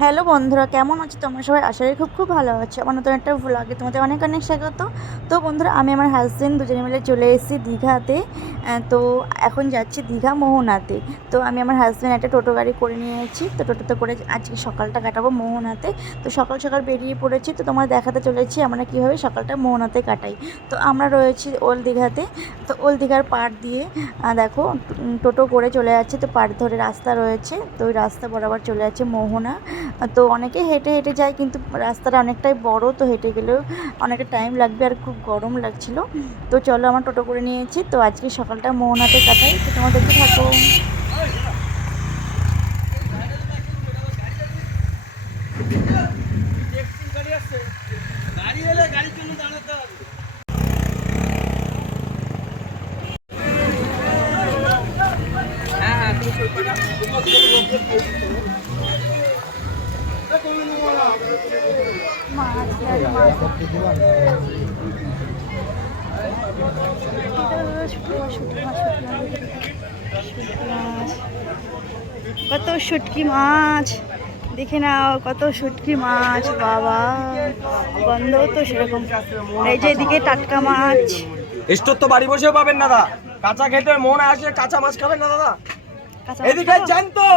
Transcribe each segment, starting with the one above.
Hello বন্ধুরা, কেমন আছো তোমরা সবাই? আশা করি খুব খুব ভালো আছো। আমার নতুন একটা ভ্লগে তোমাদের অনেক অনেক স্বাগত। তো বন্ধুরা, আমি আমার হাজব্যান্ড দুজনে মিলে চলে এসেছি দীঘাতে। তো এখন যাচ্ছি দীঘা মোহনাতে। তো আমি আমার হাজব্যান্ড একটা টোটো গাড়ি করে নিয়েছি তো টোটোতে করে আজকে সকালটা কাটাবো মোহনাতে। তো সকাল সকাল বেরিয়ে পড়েছি। তো তোমার দেখাতে চলেছি আমরা কীভাবে সকালটা মোহনাতে কাটাই। তো আমরা রয়েছি ওল দীঘাতে। তো ওল দীঘার পাড় দিয়ে দেখো টোটো করে চলে যাচ্ছে। তো পাড় ধরে রাস্তা রয়েছে। তো ওই রাস্তা বরাবর চলে যাচ্ছে মোহনা। তো অনেকে হেঁটে হেঁটে যায় কিন্তু রাস্তাটা অনেকটাই বড়, তো হেঁটে গেলেও অনেকটা টাইম লাগবে আর খুব গরম লাগছিল। তো চলো আমার টোটো করে নিয়েছি। তো আজকে সকালটা মোহনাতে কাটাই তো তোমার দেখতে থাকো হ্যাঁ হ্যাঁ কত শুটকি মাছ? দেখে নাও কত শুটকি মাছ বাবা। গন্ধ তো সেরকম। এই যে এদিকে টাটকা মাছ। স্টোর তো বাড়ি বসেও পাবেন না দাদা। কাঁচা খেতে মন আসে কাঁচা মাছ খাবেন না দাদা। এদিকে খাও?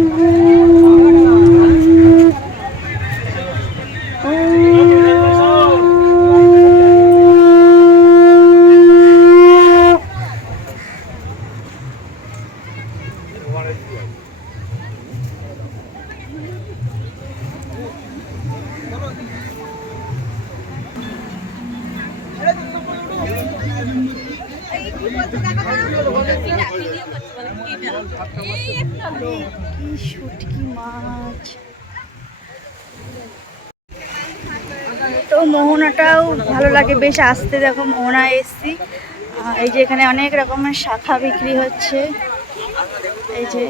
তো মোহনাটাও ভালো লাগে। বেশ আসতে দেখো মোহনা এসছি। এই যে এখানে অনেক রকমের শাখা বিক্রি হচ্ছে। এই যে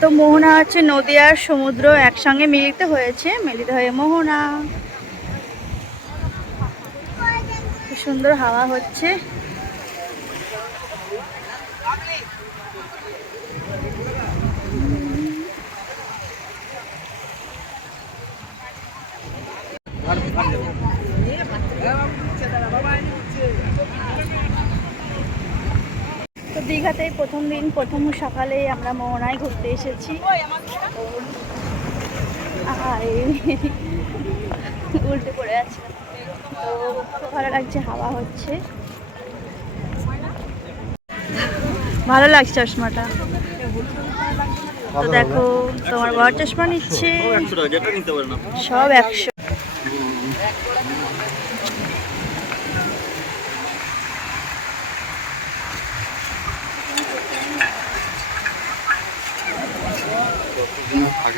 তো মোহনা হচ্ছে নদী আর সমুদ্র একসঙ্গে মিলিত হয়েছে। মিলিত হয়ে মোহনা। সুন্দর হাওয়া হচ্ছে। দীঘাতেই প্রথম দিন প্রথম সকালেই আমরা মোহনায় ঘুরতে এসেছি। আর উল্টে পড়ে আছে। তো খুব ভালো লাগছে হাওয়া হচ্ছে। ভালো লাগছে চশমাটা। তো দেখো তোমার বড় চশমা নিচ্ছে। সব একশো।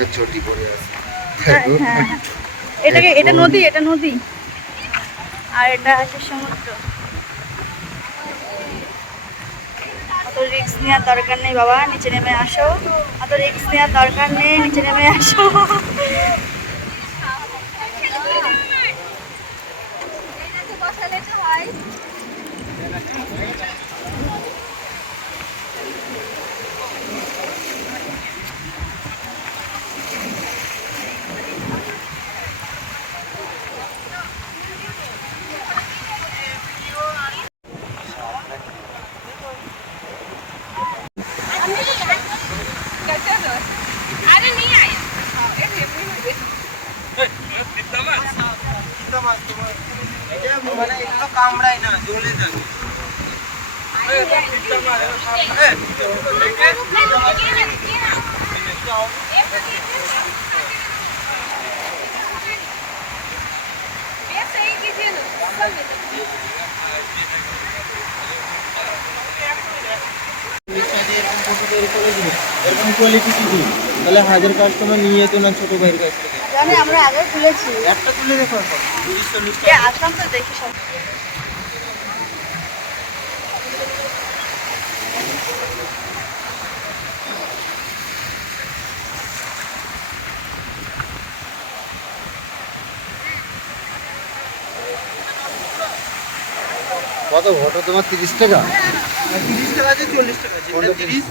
আগের চটি পড়ে আছে। হ্যাঁ হ্যাঁ এটাকে এটা নদী এটা নদী। আর এটা আছে সমুদ্র। অত রিক্স নেওয়ার দরকার নেই বাবা নিচে নেমে আসো। অত রিক্স নেওয়ার দরকার নেই নিচে নেমে আসো মানে এগুলো কামড়ায় না জ্বলে যাবে এরকম কোয়ালিটি কি দিই তাহলে হাজার কাস্টমার নিয়ে যেত না ছোট ভাইয়ের কাছ থেকে জানি আমরা আগে তুলেছি একটা তুলে দেখো এখন আসলাম তো দেখি সব কত ফটো তোমার তিরিশ টাকা? তিরিশ টাকা আছে চল্লিশ টাকা আছে। তিরিশ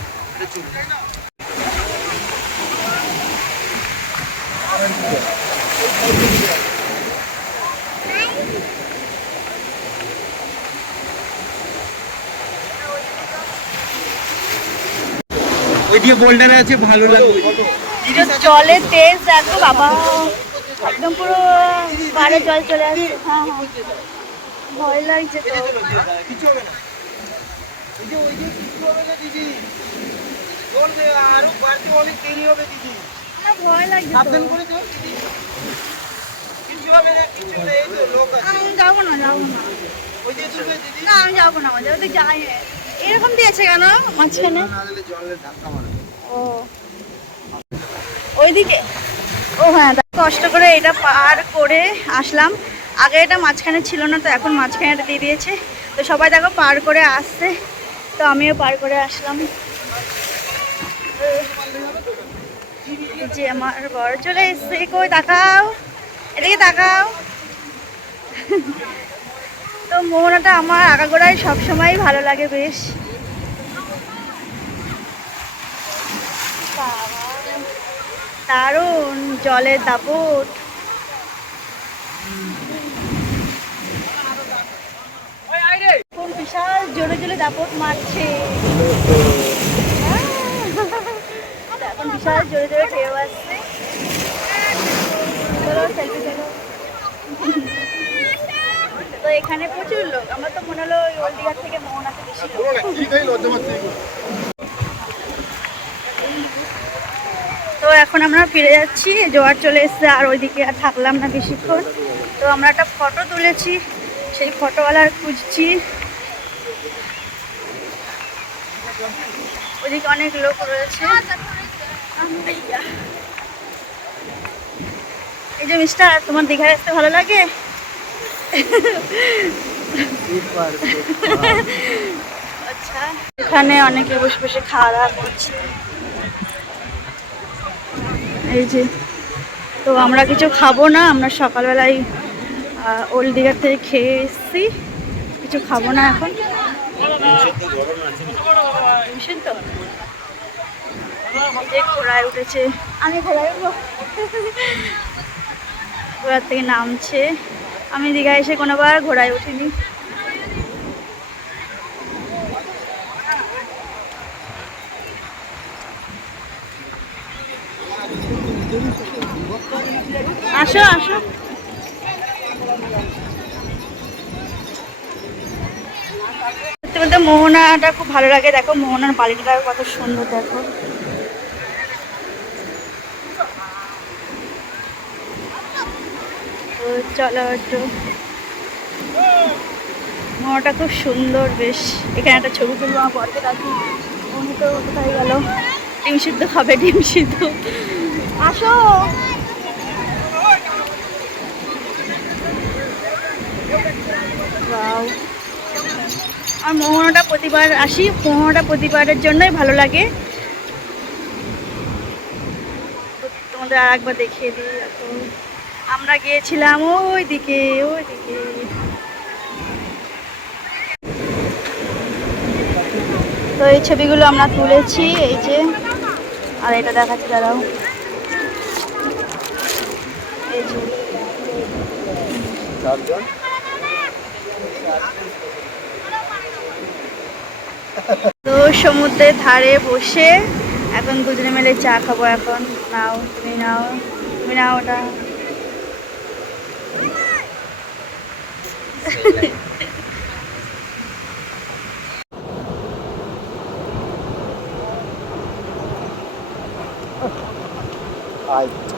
ওই দিয়ে বোল্ডার আছে ভালো লাগবে। জলের তেজ দেখো বাবা। একদম পুরো পাড়ে জল চলে আসছে। হ্যাঁ হ্যাঁ। ভয় লাগছে তো। কিছু হবে না। এই যে ওই যে কিছু হবে না দিদি। চলবে আরও বাড়তে অনেক দেরি হবে দিদি। আমার ভয় লাগছে সাবধান করে চল দিদি। কিছু হবে না কিছু হবে এই তো লোক আছে। আমি যাব না যাব না। ওই যে চলবে দিদি। না আমি যাব না আমাদের যাই। এরকম দিয়েছে কেন মাঝখানে? ধাক্কা ও। ওইদিকে ও হ্যাঁ কষ্ট করে এটা পার করে আসলাম। আগে এটা মাঝখানে ছিল না, তো এখন মাঝখানে এটা দিয়ে দিয়েছে। তো সবাই দেখো পার করে আসছে। তো আমিও পার করে আসলাম। যে আমার বর চলে এসছে। কই তাকাও। এদিকে তাকাও। তো মোহনাটা আমার আগাগোড়ায় সবসময় ভালো লাগে বেশ। দারুণ। জলের দাপট কোন বিশাল জোরে জোরে দাপট মারছে। এখন বিশাল জোরে জোরে ঢেউ আসছে। সেলফি তো এখানে প্রচুর লোক। আমার তো মনে হলো ওই ওল্ড দীঘার থেকে মোহনাতে বেশি তো এখন আমরা ফিরে যাচ্ছি। জোয়ার চলে এসছে আর ওইদিকে আর থাকলাম না বেশিক্ষণ। তো আমরা একটা ফটো তুলেছি। সেই ফটোওয়ালার খুঁজছি। ওইদিকে অনেক লোক রয়েছে। এই যে মিস্টার তোমার দীঘায় আসতে ভালো লাগে? আচ্ছা। এখানে অনেকে বসে বসে খাওয়া দাওয়া করছে। এই যে, তো আমরা কিছু খাব না, আমরা সকালবেলায় ওল্ড দীঘার থেকে খেয়ে এসেছি। কিছু খাব না এখন। ভীষণ তো। ঘোড়ায় উঠেছে। আমি ঘোড়ায় উঠবো। ঘোড়ার থেকে নামছে। আমি দীঘায় এসে কোনোবার ঘোড়ায় উঠিনি আসো আসো সত্যি বলতে মোহনাটা খুব ভালো লাগে। দেখো মোহনার বালিটা কত সুন্দর, দেখো। তো চলো একটু মোহনাটা খুব সুন্দর, বেশ। এখানে একটা ছবি তুলবো, আমার বরকে রাখি উনি তো কোথায় গেল? ডিম সিদ্ধ খাবে, ডিম সিদ্ধ। আসো। Wow. আর মোহনাটা প্রতিবার আসি, মোহনাটা প্রতিবারের জন্যই ভালো লাগে। তোমাদের আর একবার দেখিয়ে দিই আমরা গিয়েছিলাম ওই দিকে ওই দিকে তো এই ছবিগুলো আমরা তুলেছি, এই যে। আর এটা দেখাচ্ছি, দাঁড়াও। এই যে। তো সমুদ্রের ধারে বসে এখন দুজনে মিলে চা খাব এখন। নাও, তুমি নাও তুমি নাও ওটা। আয়।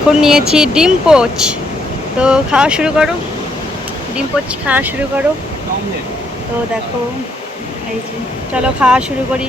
এখন নিয়েছি ডিম পোচ। তো খাওয়া শুরু করো। ডিম পোচ খাওয়া শুরু করো। তো দেখো, এই যে, চলো খাওয়া শুরু করি।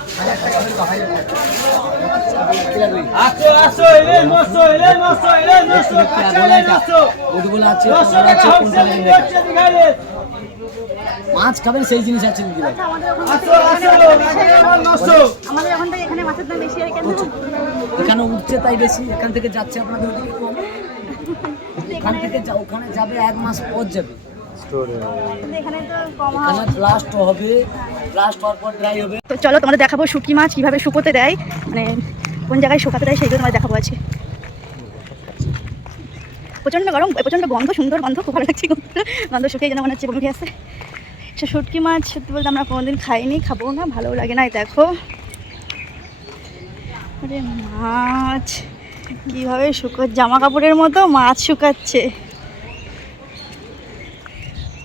মাছ খাবেন সেই জিনিস আছে এখানে উঠছে তাই বেশি এখান থেকে যাচ্ছে আপনাদের ওখান থেকে যা- ওখানে যাবে এক মাস পর যাবে। এখানে তো কম এখানে ব্লাস্ট হবে হওয়ার পর ড্রাই হবে। তো চলো তোমাদের দেখাবো শুকি মাছ কীভাবে শুকোতে দেয়। মানে কোন জায়গায় শুকাতে দেয় সেইগুলো তোমাদের দেখাবো আছে প্রচণ্ড গরম প্রচণ্ড গন্ধ, সুন্দর গন্ধ, খুব ভালো লাগছে গন্ধ। শুকিয়ে যেন মনে হচ্ছে বমি আসে সে শুটকি মাছ সত্যি বলতে আমরা কোনোদিন খাইনি, খাব না ভালোও লাগে না দেখো। মাছ, কীভাবে শুকো জামা কাপড়ের মতো মাছ শুকাচ্ছে।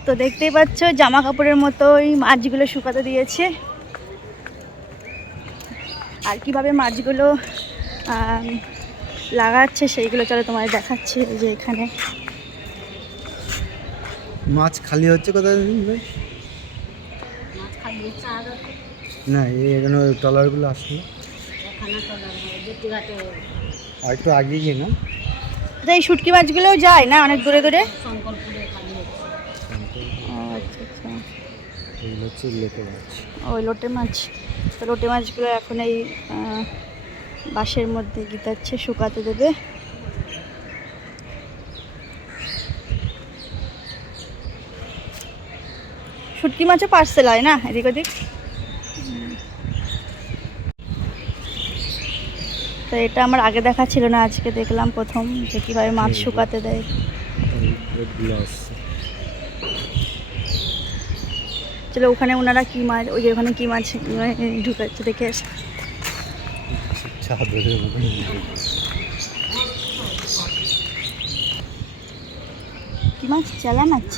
তো দেখতেই পাচ্ছ জামা কাপড়ের মতোই মাছগুলো শুকাতে দিয়েছে। আর কীভাবে মাছগুলো লাগাচ্ছে সেইগুলো চলো তোমায় দেখাচ্ছি যে এখানে। মাছ খালি হচ্ছে কোথায় ভাই? না এই এখানে ট্রলারগুলো আসলো। আর একটু আগে গিয়ে না? এই শুটকি মাছগুলোও যায় না অনেক দূরে দূরে? ও, আচ্ছা আচ্ছা এগুলো হচ্ছে লেটে মাছ। ওই লোটে মাছ। তো লোটে মাছগুলো এখন এই বাঁশের মধ্যে গিতাচ্ছে শুকাতে দেবে। শুটকি মাছও পার্সেল হয় না? এদিক ওদিক? তো এটা আমার আগে দেখা ছিল না আজকে দেখলাম প্রথম যে কীভাবে মাছ শুকাতে দেয় এগুলো আসছে চলো ওখানে ওনারা কি মাছ ওই যে ওখানে কি মাছ মানে, ঢুকাচ্ছে দেখে আসি। চাদরের মাছ? চালা মাছ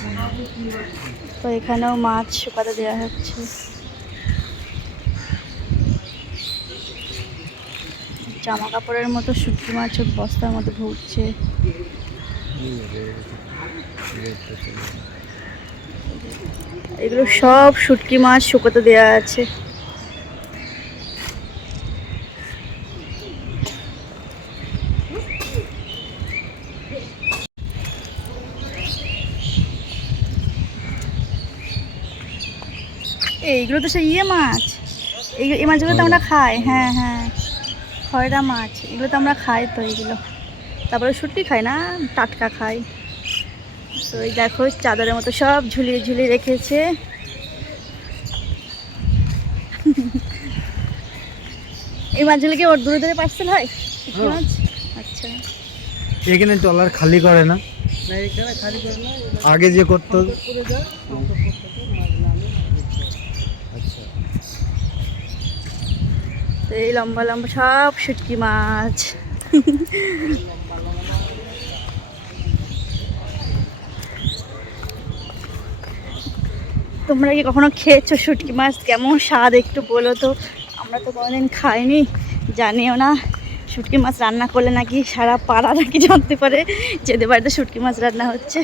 তো এখানেও মাছ শুকাতে দেওয়া হচ্ছে। জামা কাপড়ের মতো শুটকি মাছ বস্তার মতো ঢুকছে এগুলো সব শুটকি মাছ, শুকোতে দেওয়া আছে। এইগুলো তো সেই ইয়ে মাছ। এই মাছগুলো তো আমরা খাই। হ্যাঁ হ্যাঁ। খয়রা মাছ। এগুলো তো আমরা খাই তো এইগুলো তারপরে শুটকি খাই না, টাটকা খাই। তো এই দেখো চাদরের মতো সব ঝুলিয়ে ঝুলিয়ে রেখেছে। এই মাছগুলো কি ওর দূরে দূরে পার্সেল হয়? মাছ? আচ্ছা। এখানে ট্রলার খালি করে না। না খালি করে না আগে যে করতো। আচ্ছা। এই লম্বা লম্বা সব শুটকি মাছ। তোমরা কি কখনো খেয়েছো শুটকি মাছ? কেমন স্বাদ একটু বলো তো। আমরা তো কোনোদিন খাইনি, জানিও না। শুটকি মাছ রান্না করলে নাকি সারা পাড়া নাকি জানতে পারে যেতে বাড়িতে শুটকি মাছ রান্না হচ্ছে।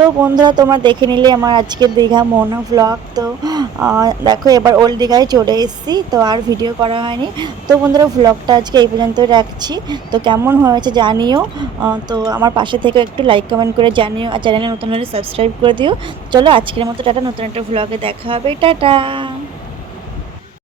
তো বন্ধুরা, তোমরা দেখে নিলে আমার আজকে দীঘা মোহনা ব্লগ তো দেখো, এবার ওল্ড দীঘায় চলে এসেছি, তো আর ভিডিও করা হয়নি। তো বন্ধুরা ব্লগটা আজকে এই পর্যন্ত রাখছি। তো কেমন হয়েছে জানিও। তো আমার পাশে থেকে একটু লাইক কমেন্ট করে জানিও, আর চ্যানেলে নতুন হলে সাবস্ক্রাইব করে দিও। চলো, আজকের মতো টাটা, নতুন একটা ভ্লগে দেখা হবে। টাটা!